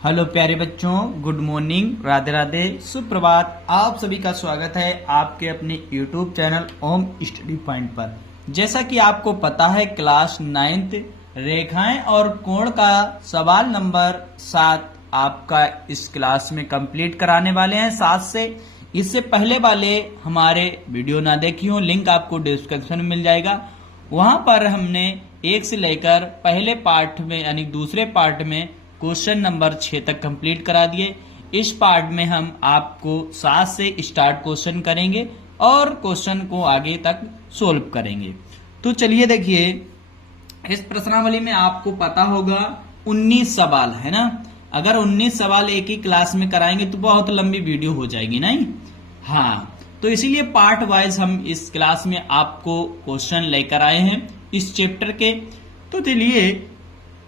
Hello प्यारे बच्चों, good morning, Radhe Radhe, सुप्रभात। आप सभी का स्वागत है आपके अपने YouTube चैनल ओम स्टडी पॉइंट पर। जैसा कि आपको पता है, क्लास 9th रेखाएं और कोण का सवाल नंबर 7 आपका इस क्लास में कंप्लीट कराने वाले हैं 7 से। इससे पहले वाले हमारे वीडियो ना देखी हो, लिंक आपको डिस्क्रिप्शन में मिल जाएगा। वहां पर हमने 1 से लेकर पहले पार्ट में यानी दूसरे पार्ट में क्वेश्चन नंबर 6 तक कंप्लीट करा दिए। इस पार्ट में हम आपको 7 से स्टार्ट क्वेश्चन करेंगे और क्वेश्चन को आगे तक सोल्व करेंगे। तो चलिए देखिए, इस प्रश्नावली में आपको पता होगा 19 सवाल है ना। अगर 19 सवाल एक ही क्लास में कराएंगे तो बहुत लंबी वीडियो हो जाएगी, नहीं? हाँ, तो इसीलिए पार्ट वाइज हम इस क्लास में आपको क्वेश्चन लेकर आए हैं इस चैप्टर के। तो चलिए,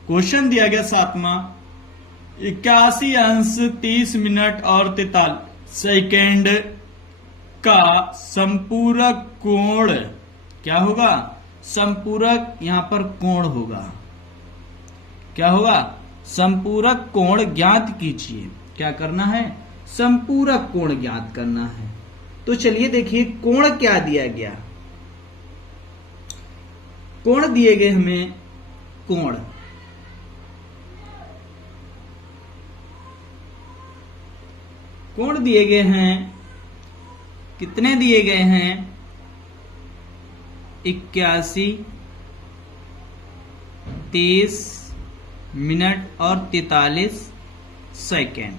क्वेश्चन दिया गया 7वां, 81 अंश 30 मिनट और 43 सेकेंड का संपूरक कोण क्या होगा? संपूरक यहां पर कोण होगा। क्या होगा? संपूरक कोण ज्ञात कीजिए। क्या करना है? संपूरक कोण ज्ञात करना है। तो चलिए देखिए, कोण क्या दिया गया। कोण दिए गए हमें, कोण दिए गए हैं। कितने दिए गए हैं? 81, 30 मिनट और 43 सेकेंड।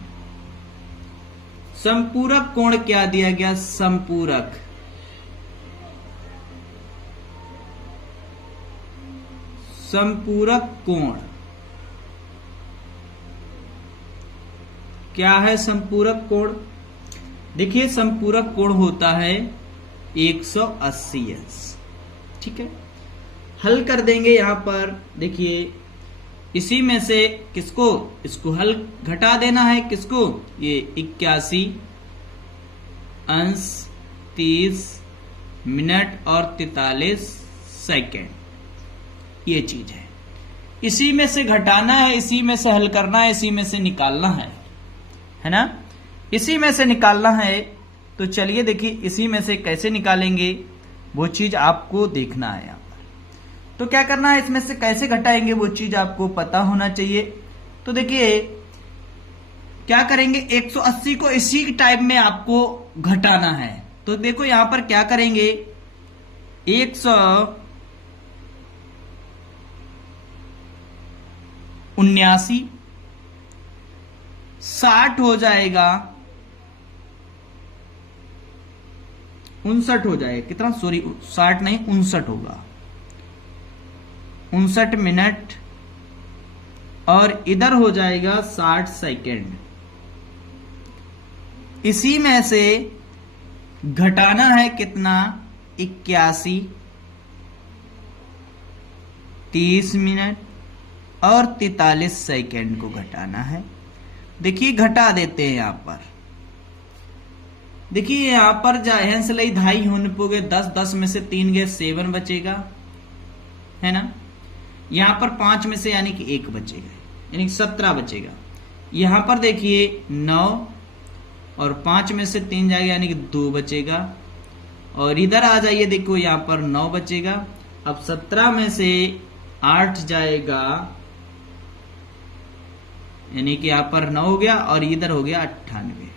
संपूरक कोण क्या दिया गया? संपूरक कोण क्या है? संपूरक कोण, देखिए संपूरक कोण होता है 180 अंश। ठीक है, हल कर देंगे। यहां पर देखिए, इसी में से किसको, इसको हल घटा देना है। किसको? ये 81 अंश 30 मिनट और 43 सेकेंड, ये चीज है। इसी में से घटाना है, इसी में से हल करना है, इसी में से निकालना है ना। इसी में से निकालना है। तो चलिए देखिए, इसी में से कैसे निकालेंगे वो चीज आपको देखना है। यहां पर तो क्या करना है, इसमें से कैसे घटाएंगे वो चीज आपको पता होना चाहिए। तो देखिए क्या करेंगे, 180 को इसी टाइप में आपको घटाना है। तो देखो यहां पर क्या करेंगे, 179, 60 हो जाएगा, 59 हो जाएगा। कितना? सॉरी, 60 नहीं, 59 होगा। 59 मिनट और इधर हो जाएगा 60 सेकेंड। इसी में से घटाना है कितना? 81, 30 मिनट और 43 सेकेंड को घटाना है। देखिए घटा देते हैं यहां पर। देखिए यहां पर जाए से लई धाई होने पोगे 10, 10 में से 3 गए 7 बचेगा, है ना। यहां पर 5 में से यानी कि 1 बचेगा, यानी कि 17 बचेगा। यहां पर देखिए 9 और 5 में से 3 जाएगा, यानी कि 2 बचेगा। और इधर आ जाइए, देखो यहां पर 9 बचेगा। अब 17 में से 8 जाएगा, यानी कि यहां पर 9 हो गया और इधर हो गया 98।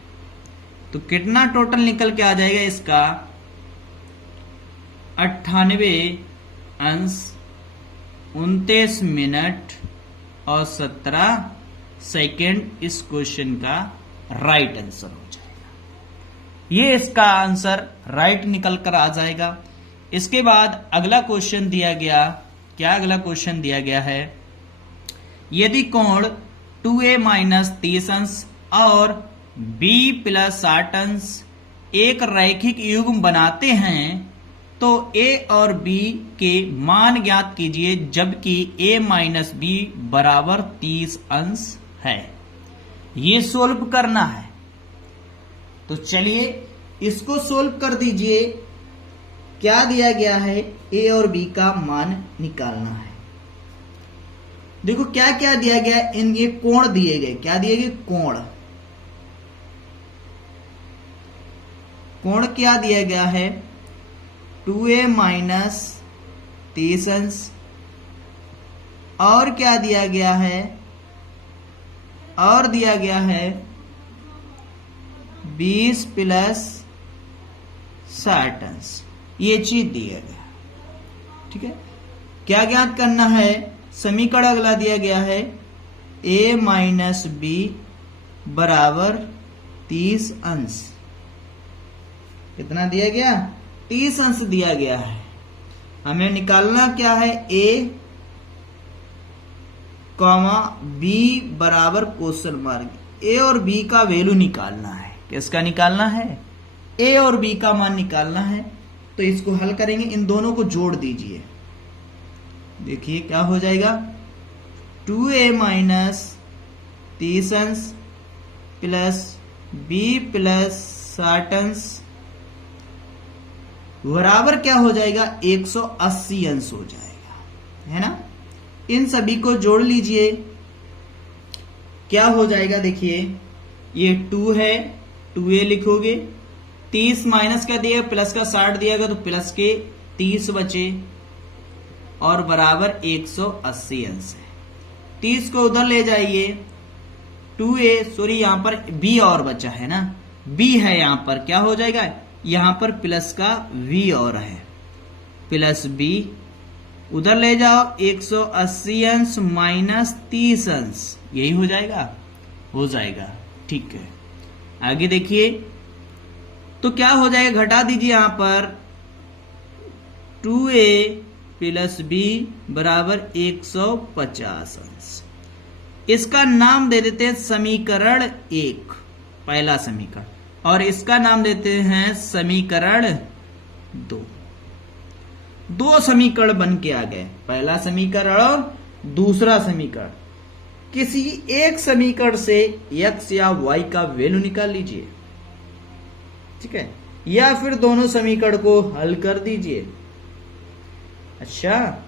तो कितना टोटल निकल के आ जाएगा इसका? 98 अंश 29 मिनट और 17 सेकेंड इस क्वेश्चन का राइट आंसर हो जाएगा। ये इसका आंसर राइट निकल कर आ जाएगा। इसके बाद अगला क्वेश्चन दिया गया। क्या अगला क्वेश्चन दिया गया है? यदि कोण 2a माइनस 30 अंश और b प्लस 60 अंश एक रैखिक युग्म बनाते हैं तो a और b के मान ज्ञात कीजिए, जबकि a माइनस b बराबर 30 अंश है। ये सोल्व करना है। तो चलिए इसको सोल्व कर दीजिए। क्या दिया गया है? a और b का मान निकालना है। देखो क्या क्या दिया गया, इन ये कोण दिए गए, क्या दिए गए, कोण। कोण क्या दिया गया है, 2a माइनस 30 अंश। और क्या दिया गया है, और दिया गया है 20 प्लस 60 अंश, ये चीज दिया गया। ठीक है, क्या ज्ञात करना है, समीकरण अगला दिया गया है a माइनस बी बराबर 30 अंश। कितना दिया गया, 30 अंश दिया गया है। हमें निकालना क्या है, a कॉमा बी बराबर क्वेश्चन मार्क, ए और बी का वैल्यू निकालना है। किसका निकालना है, ए और बी का मान निकालना है। तो इसको हल करेंगे, इन दोनों को जोड़ दीजिए। देखिए क्या हो जाएगा, 2a माइनस 30 अंश प्लस b प्लस 60 अंश बराबर क्या हो जाएगा, 180 अंश हो जाएगा, है ना। इन सभी को जोड़ लीजिए, क्या हो जाएगा, देखिए ये 2 है, 2a लिखोगे, 30 माइनस का दिया प्लस का 60 दिया तो प्लस के 30 बचे और बराबर 180 अंश है। 30 को उधर ले जाइए, 2a सॉरी यहां पर b और बचा है ना, b है यहां पर, क्या हो जाएगा, यहां पर प्लस का v और है, प्लस b उधर ले जाओ, 180 अंश माइनस 30 अंश, यही हो जाएगा, हो जाएगा। ठीक है, आगे देखिए तो क्या हो जाएगा, घटा दीजिए यहां पर 2a प्लस b बराबर 150 अंश। इसका नाम दे देते हैं समीकरण 1, पहला समीकरण, और इसका नाम देते हैं समीकरण 2। दो समीकरण बन के आ गए, पहला समीकरण और दूसरा समीकरण। किसी एक समीकरण से x या y का वैल्यू निकाल लीजिए, ठीक है, या फिर दोनों समीकरण को हल कर दीजिए। अच्छा,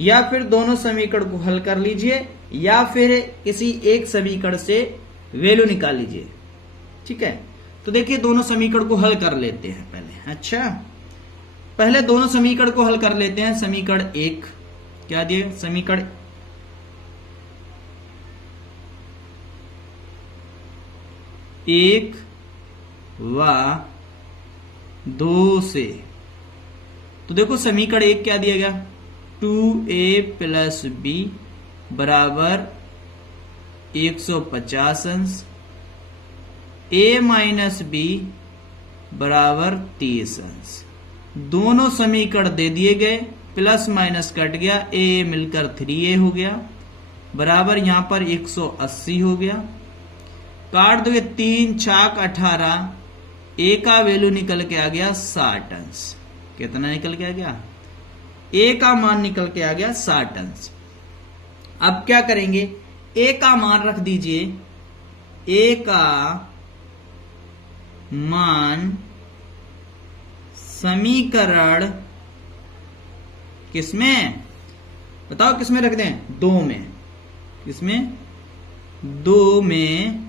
या फिर दोनों समीकरण को हल कर लीजिए, या फिर किसी एक समीकरण से वैल्यू निकाल लीजिए। ठीक है, तो देखिए दोनों समीकरण को हल कर लेते हैं पहले। अच्छा, पहले दोनों समीकरण को हल कर लेते हैं। समीकरण 1 क्या दिए, समीकरण 1 व 2 से, तो देखो समीकरण 1 क्या दिया गया, 2a प्लस b बराबर 150 अंश, a माइनस b बराबर 30 अंश। दोनों समीकरण दे दिए गए, प्लस माइनस कट गया, a मिलकर 3a हो गया, बराबर यहां पर 180 हो गया। काट दोगे 3 छाक 18, a का वैल्यू निकल के आ गया 60 अंश। कितना निकल के आ गया, a का मान निकल के आ गया 60 अंश। अब क्या करेंगे, a का मान रख दीजिए, a का मान समीकरण किसमें, बताओ किसमें रख दें, 2 में। किसमें, 2 में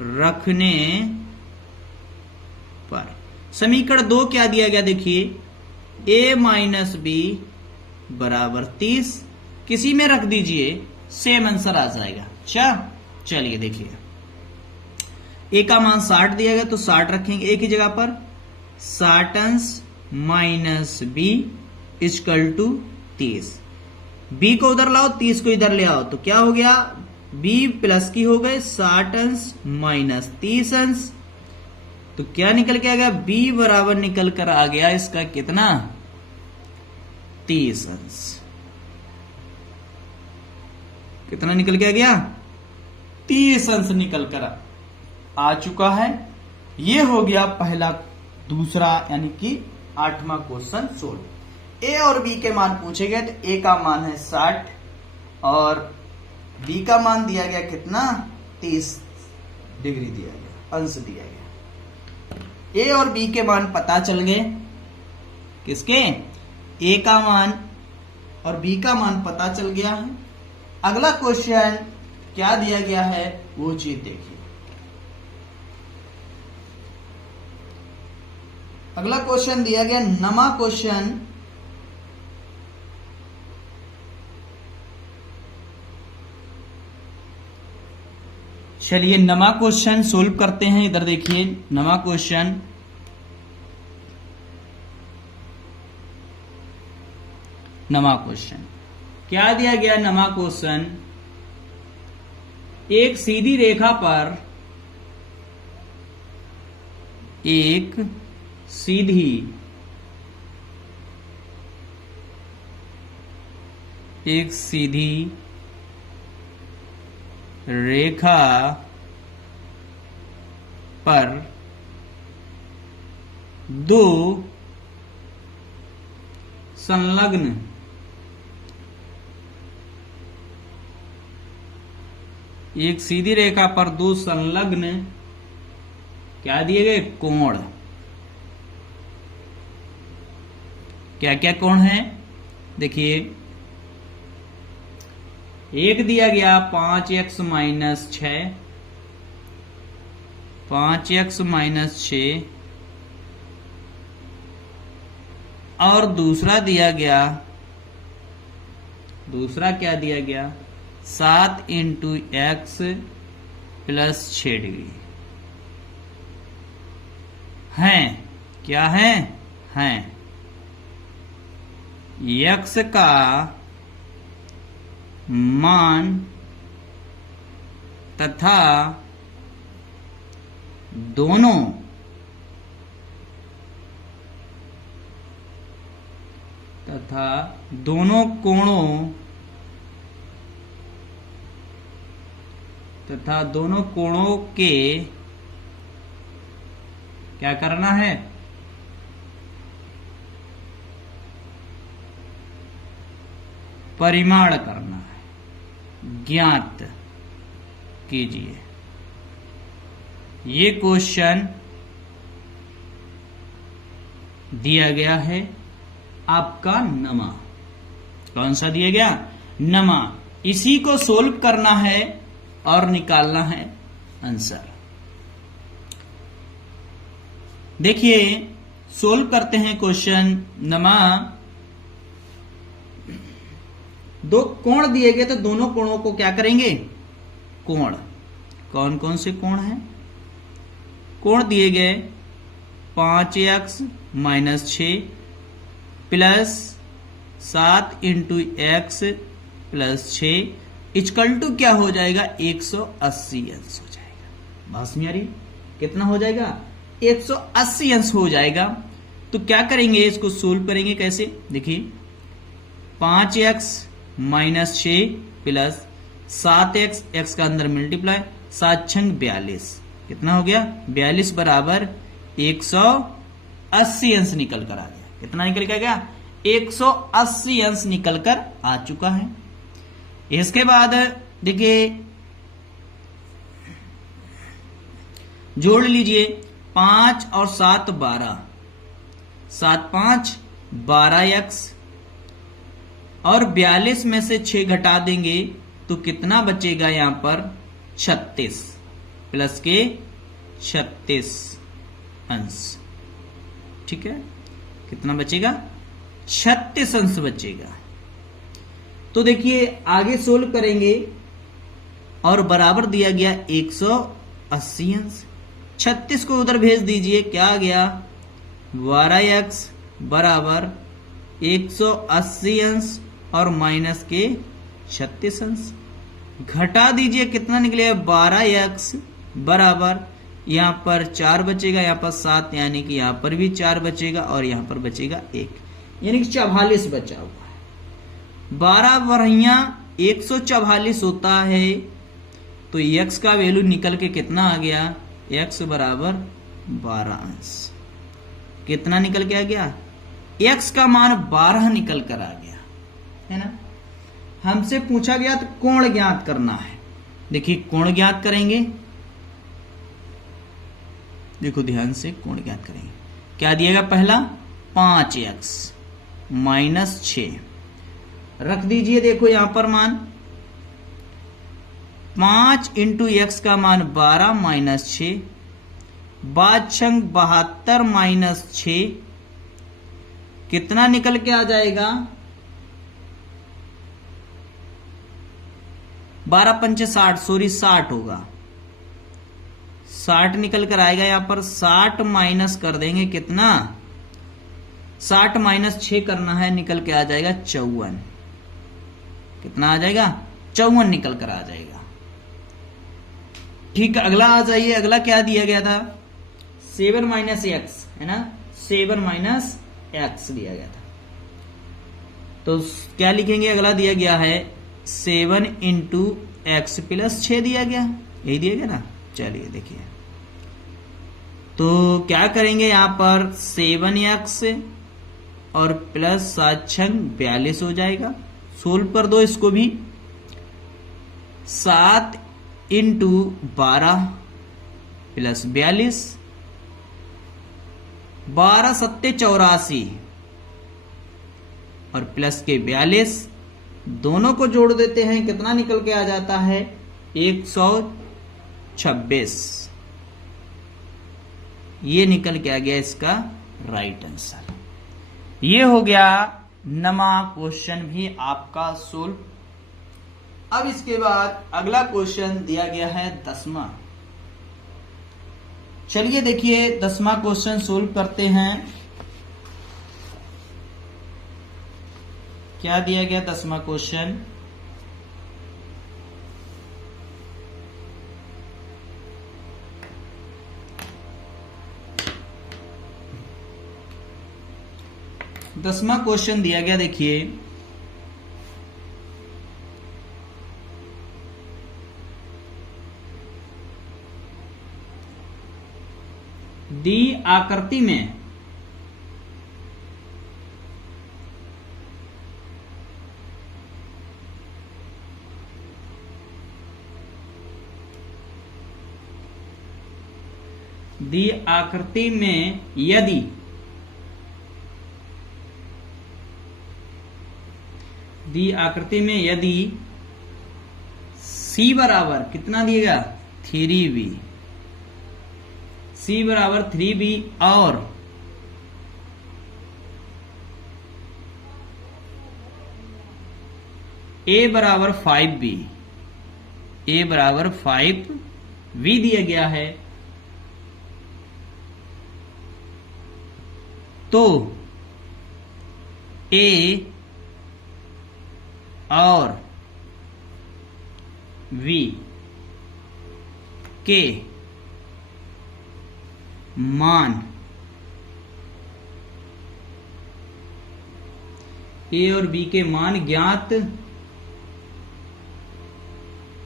रखने पर समीकरण 2 क्या दिया गया, देखिए a माइनस बी बराबर 30, किसी में रख दीजिए, सेम आंसर आ जाएगा। अच्छा चलिए देखिए, a का मान 60 दिया गया तो 60 रखेंगे a की जगह पर, 60 अंश minus b equal to 30। b को उधर लाओ, 30 को इधर ले आओ, तो क्या हो गया, b प्लस की हो गए 60 अंश माइनस 30 अंश। तो क्या निकल के आ गया, b बराबर निकल कर आ गया इसका कितना, 30 अंश। कितना निकल के आ गया, 30 अंश निकल कर आ चुका है। ये हो गया पहला, दूसरा यानी कि 8वां क्वेश्चन सोल्व। ए और बी के मान पूछे गए, तो ए का मान है 60 और बी का मान दिया गया कितना, 30 डिग्री दिया गया, अंश दिया गया। ए और बी के मान पता चल गए, किसके, ए का मान और बी का मान पता चल गया है। अगला क्वेश्चन क्या दिया गया है वो चीज देखिए। अगला क्वेश्चन दिया गया नमा क्वेश्चन। चलिए नमा क्वेश्चन सोल्व करते हैं। इधर देखिए नमा क्वेश्चन, नमा क्वेश्चन क्या दिया गया। नमा क्वेश्चन, एक सीधी रेखा पर एक सीधी रेखा पर दो संलग्न एक सीधी रेखा पर दो संलग्न क्या दिए गए कोण। क्या क्या कोण है देखिए। एक दिया गया 5x माइनस 6, 5x माइनस 6 और दूसरा दिया गया, दूसरा क्या दिया गया 7 इंटू एक्स प्लस 6 डिग्री हैं। क्या है हैं x का मान तथा दोनों कोणों के क्या करना है परिमाण करना है, ज्ञात कीजिए। ये क्वेश्चन दिया गया है आपका नमा। कौन सा दिया गया नमा। इसी को सोल्व करना है और निकालना है आंसर। देखिए सोल्व करते हैं क्वेश्चन नमा। दो कोण दिए गए तो दोनों कोणों को क्या करेंगे कोण। कौन कौन से कोण हैं कोण दिए गए 5x minus 6 plus 7 into x plus 6 equal to क्या हो जाएगा 180 अंश हो जाएगा। बात समझ आ रही कितना हो जाएगा 180 अंश हो जाएगा। तो क्या करेंगे इसको सोल्व करेंगे कैसे देखिए 5x minus 6 plus 7x x का अंदर मल्टीप्लाई 7 छंग 42 कितना हो गया 42 बराबर 180 अंश निकल कर आ गया। कितना निकल कर गया 180 अंश निकल कर आ चुका है। इसके बाद देखिए जोड़ लीजिए 5 और 7 12 7 5 12x और 42 में से 6 घटा देंगे तो कितना बचेगा यहां पर 36 प्लस के 36 अंश। ठीक है कितना बचेगा 36 अंश बचेगा। तो देखिए आगे सोल्व करेंगे और बराबर दिया गया 180 अंश। 36 को उधर भेज दीजिए क्या आ गया 12x बराबर 180 अंश और माइनस के 36 अंश। घटा दीजिए कितना निकलेगा 12x बराबर यहां पर 4 बचेगा यहां पर 7 यानी कि यहां पर भी 4 बचेगा और यहां पर बचेगा 1 यानी कि 44 बचा हुआ है। 12 बढ़िया 144 होता है तो x का वैल्यू निकल के कितना आ गया x बराबर 12 अंश। कितना निकल के आ गया x का मान 12 निकल कर आ गया है ना। हमसे पूछा गया तो कोण ज्ञात करना है। देखिए कोण ज्ञात करेंगे देखो ध्यान से कोण ज्ञात करेंगे। क्या दिएगा पहला 5x माइनस 6 रख दीजिए। देखो यहां पर मान 5 इंटू एक्स का मान 12 माइनस 6, बादशंक 72 माइनस 6 कितना निकल के आ जाएगा? 12 पंचे 60, सॉरी 60 होगा, 60 निकल कर आएगा। यहां पर 60 माइनस कर देंगे कितना? 60 माइनस 6 करना है, निकल के आ जाएगा 54। कितना आ जाएगा? 54 निकल कर आ जाएगा। ठीक है, अगला आ जाइए। अगला क्या दिया गया था? 7 माइनस एक्स, है ना, 7 माइनस एक्स दिया गया था। तो क्या लिखेंगे? अगला दिया गया है 7 इंटू एक्स प्लस 6 दिया गया, यही दिया गया ना। चलिए देखिए, तो क्या करेंगे यहां पर? 7x और प्लस 7 छंग 42 हो जाएगा। सोल्व कर दो इसको भी। 7 इंटू 12 प्लस 42, 12 सत्ते 84 और प्लस के 42, दोनों को जोड़ देते हैं, कितना निकल के आ जाता है? 126। ये निकल के आ गया इसका राइट आंसर। ये हो गया नमा क्वेश्चन भी आपका सोल्व। अब इसके बाद अगला क्वेश्चन दिया गया है 10वां। चलिए देखिए 10वां क्वेश्चन सोल्व करते हैं। क्या दिया गया 10वां क्वेश्चन? दसवां क्वेश्चन दिया गया, देखिए दी आकृति में दी आकृति में यदि दी आकृति में यदि C बराबर कितना दिएगा? 3b, C बराबर 3b और A बराबर 5b, A बराबर 5b दिया गया है, तो A और V के मान A और B के मान ज्ञात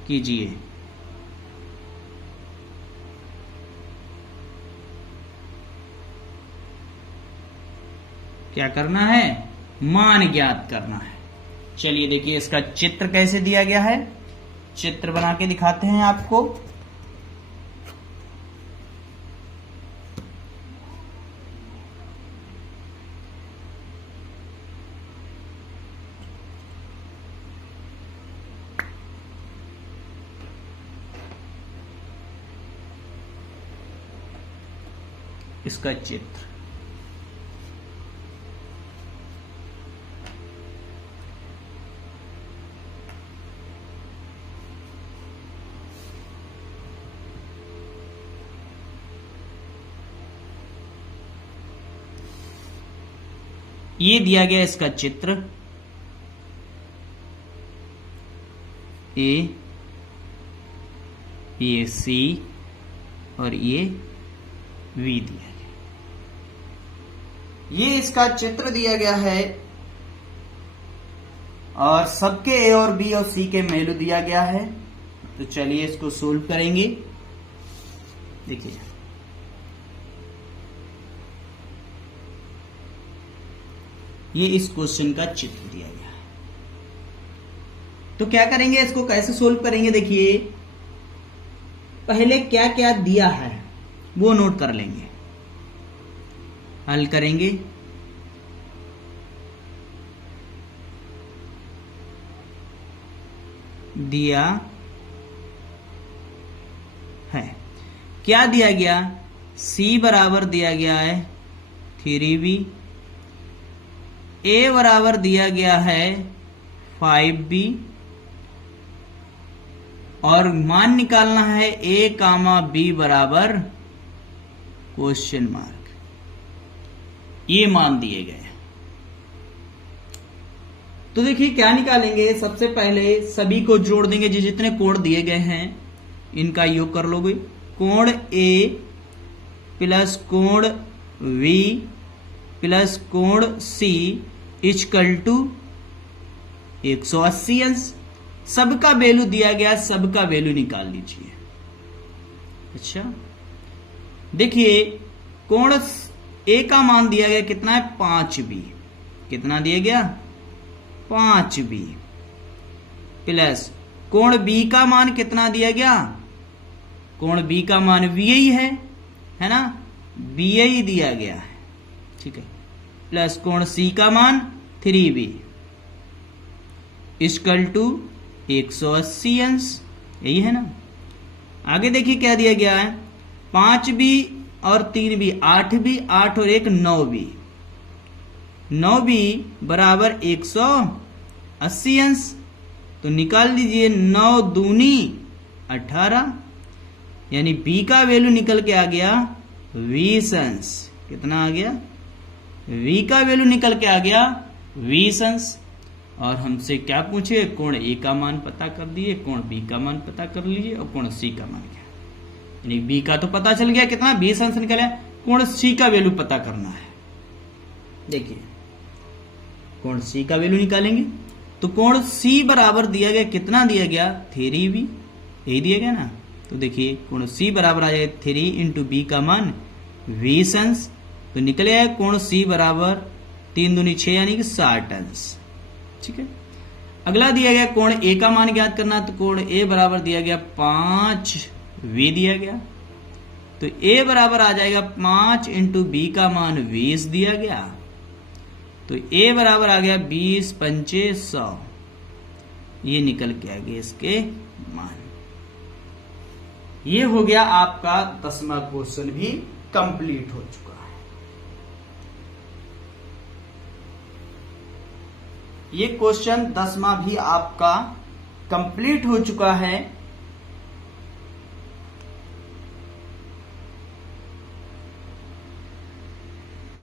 कीजिए। क्या करना है? मान ज्ञात करना है। चलिए देखिए इसका चित्र कैसे दिया गया है, चित्र बना के दिखाते हैं आपको। इसका चित्र ये दिया गया, इसका चित्र ए, ये सी और ये वी दिया गया। ये इसका चित्र दिया गया है और सबके ए और बी और सी के वैल्यू दिया गया है। तो चलिए इसको सोल्व करेंगे। देखिए ये इस क्वेश्चन का चित्र दिया गया है। तो क्या करेंगे, इसको कैसे सोल्व करेंगे? देखिए पहले क्या क्या दिया है वो नोट कर लेंगे, हल करेंगे। दिया है। क्या दिया गया? C बराबर दिया गया है 3B, A बराबर दिया गया है 5B, और मान निकालना है A कामा B बराबर क्वेश्चन मार्क। ये मान दिए गए। तो देखिए क्या निकालेंगे, सबसे पहले सभी को जोड़ देंगे, जितने कोण दिए गए हैं इनका योग कर लोगे। कोण A प्लस कोण V प्लस कोण C इक्वल टू 180 अंश। सबका वैल्यू दिया गया, सबका वैल्यू निकाल लीजिए। अच्छा देखिए, कोण A का मान दिया गया कितना है? 5B। कितना दिया गया? 5B प्लस कोण B का मान कितना दिया गया? कोण B का मान VI है ना, VI दिया गया है, ठीक है। प्लस कोण C का मान 3B इक्वल टू 180 अंश, यही है ना। आगे देखिए क्या दिया गया है? 5B और 3B, 8B, 8 और 1 9B, 9B बराबर 180 अंश। तो निकाल लीजिए, 9 दूनी 18, यानी B का वैल्यू निकल के आ गया 20 अंश। कितना आ गया? V का वैल्यू निकल के आ गया 20 अंश। और हमसे क्या पूछे? कोण A का मान पता कर दिए, कोण B का मान पता कर लीजिए, और कोण C का मान क्या, यानी B का तो पता चल गया कितना, 20 अंश निकला। कोण C का वैल्यू पता करना है। देखिए कोण C का वैल्यू निकालेंगे तो कोण C बराबर दिया गया, कितना दिया गया? 3B, यही दिया गया ना। तो देखिए कोण C बराबर आ जाए 3 इंटू B का मान 20 अंश। तो निकले आए कोण C बराबर 3 दूनी 6 यानी कि 60 अंश, ठीक है। अगला दिया गया कोण A का मान ज्ञात करना, तो कोण A बराबर दिया गया 5V दिया गया। तो A बराबर आ जाएगा 5 इंटू B का मान 20 दिया गया। तो A बराबर आ गया 20 पंचे 100, ये निकल के आ गए इसके मान। ये हो गया आपका 10वां क्वेश्चन भी कंप्लीट हो चुका है। ये क्वेश्चन 10वां भी आपका कंप्लीट हो चुका है।